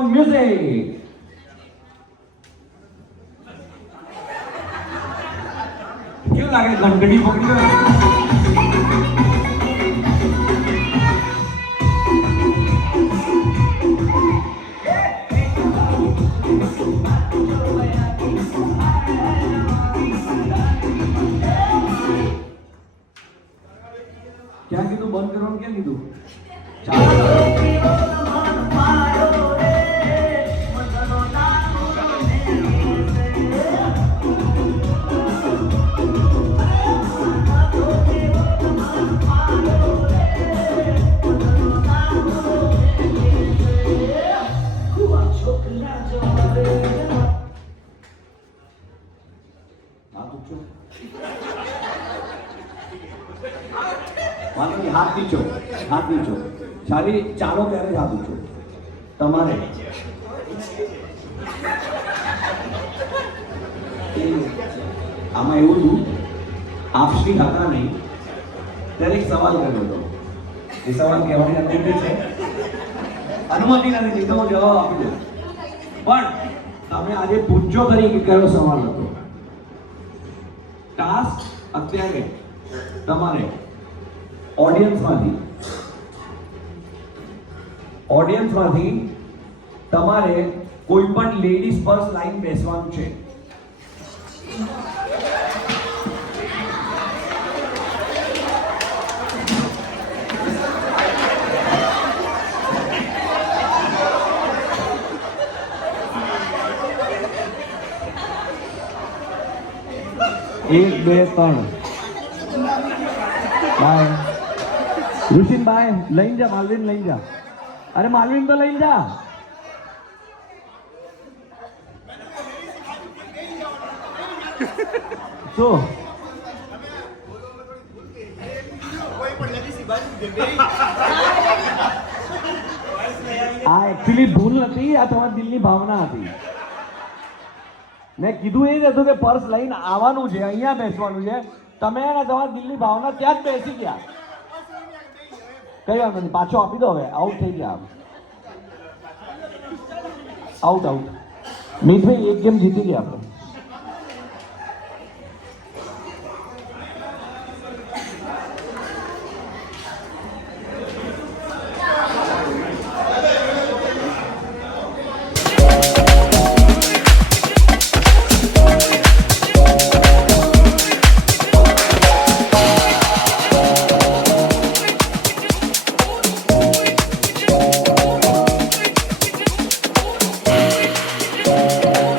on music. क्यों लगे घंटड़ी पकड़ी हुई? क्या कीधुं बंद करवानुं क्या कीधुं? हाथ नीचो, हाथ नीचो. सारी चालो ત્યારે હાથ ઊંચો. તમારે આમાં એવું હતું, આપ શ્રી હતા નહીં ત્યારે એક સવાલ કર્યો હતો. એ સવાલ કહેવાની અનુમતિ છે? અનુમતિ નથી દીધો, હું જવાબ આપી દઉં. પણ તમે આજે પૂછજો કરી કે કયો સવાલ હતો. ટાસ્ક અત્યારે તમારે ઓડિયન્સમાંથી તમારે કોઈ પણ લેડીઝ ફર્સ્ટ લાઈન બેસવાનું છે. એક બે ત્રણ બાય ઋષિનભાઈ લઈને જા, માલવીન લઈને જા. અરે માલવીન તો લઈને જા. શું આ એકચ્યુઅલી ભૂલ નથી, આ તમારા દિલની ભાવના હતી. મેં કીધું એ જ હતું કે પર્સ લઈને આવવાનું છે, અહીંયા બેસવાનું છે. તમે તમારા દિલની ભાવના ત્યાં જ બેસી ગયા. કઈ વાત નથી, પાછો આપી દો. હવે આઉટ થઈ ગયા. Out out. મિતભાઈ એક ગેમ જીતી ગયા આપણે.